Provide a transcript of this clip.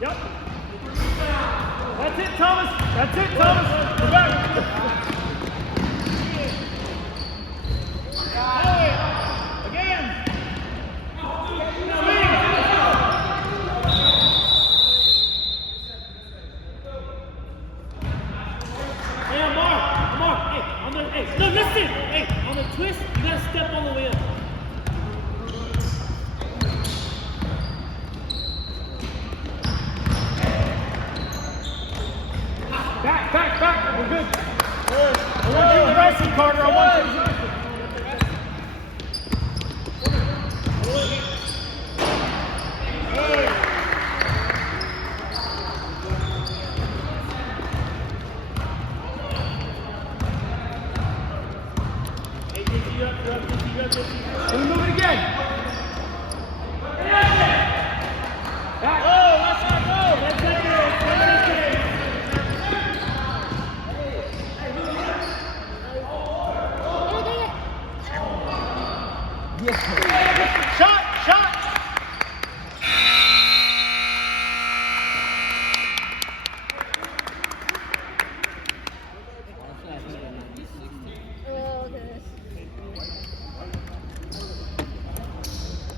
Yep. That's it, Thomas. That's it, Thomas. We're back. Again. Swing. Hey, Mark. Hey, no, listen. Hey, on the twist, you gotta step all the way up. Back. We're good. I want you to rest, Carter. I want you to